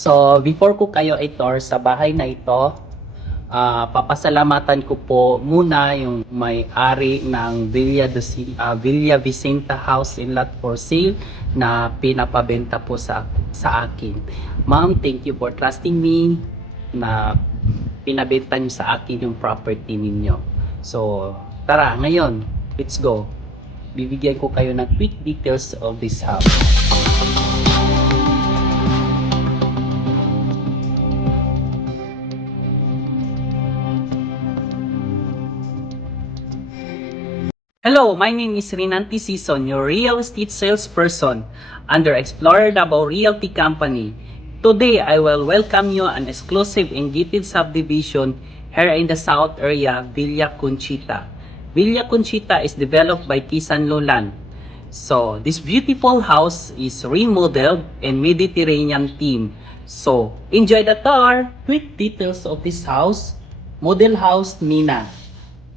So, before ko kayo i-tour sa bahay na ito, papasalamatan ko po muna yung may-ari ng Villa Vicenta House in Lot for Sale na pinapabenta po sa akin. Ma'am, thank you for trusting me na pinabenta niyo sa akin yung property ninyo. So, tara, ngayon, let's go. Bibigyan ko kayo ng quick details of this house. Hello, my name is Rinanti Sison, your real estate salesperson under Explorer Davao Realty Company. Today, I will welcome you an exclusive and gated subdivision here in the south area, Villa Conchita. Villa Conchita is developed by Kisan Lolan. So, this beautiful house is remodeled and Mediterranean theme. So, enjoy the tour. Quick details of this house. Model house Nina.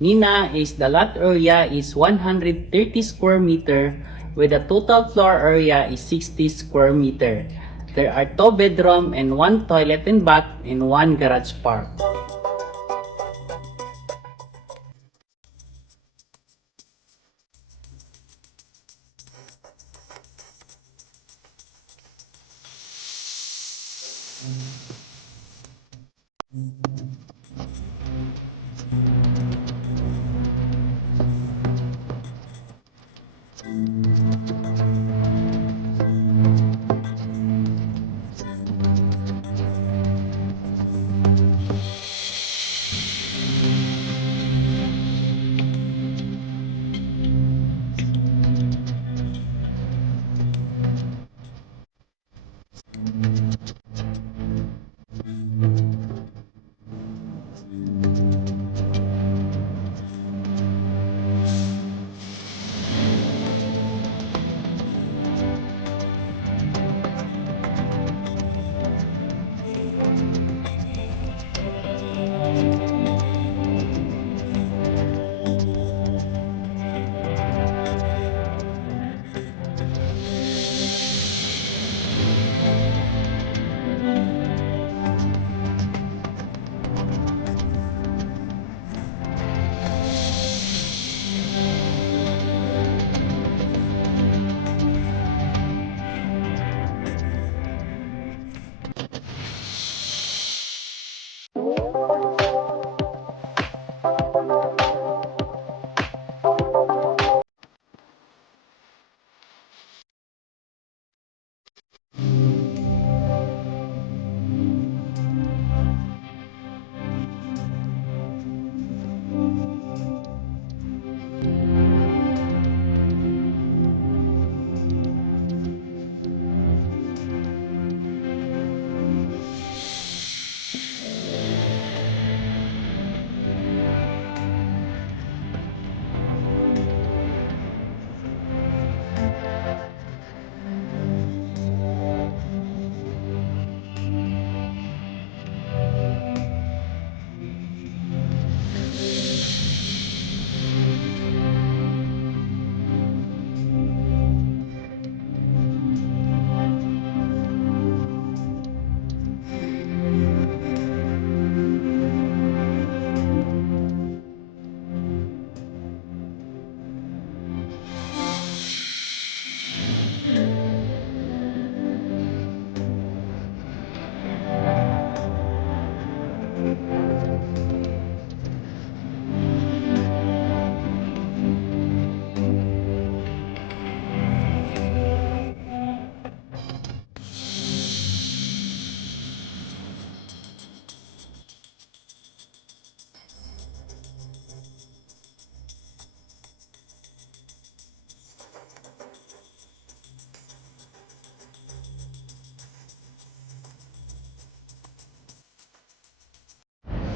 Nina is the lot area is 130 square meter with the total floor area is 60 square meter. There are 2 bedroom and 1 toilet and bath and 1 garage park.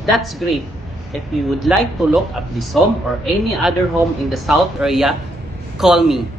That's great. If you would like to look at this home or any other home in the south area, call me.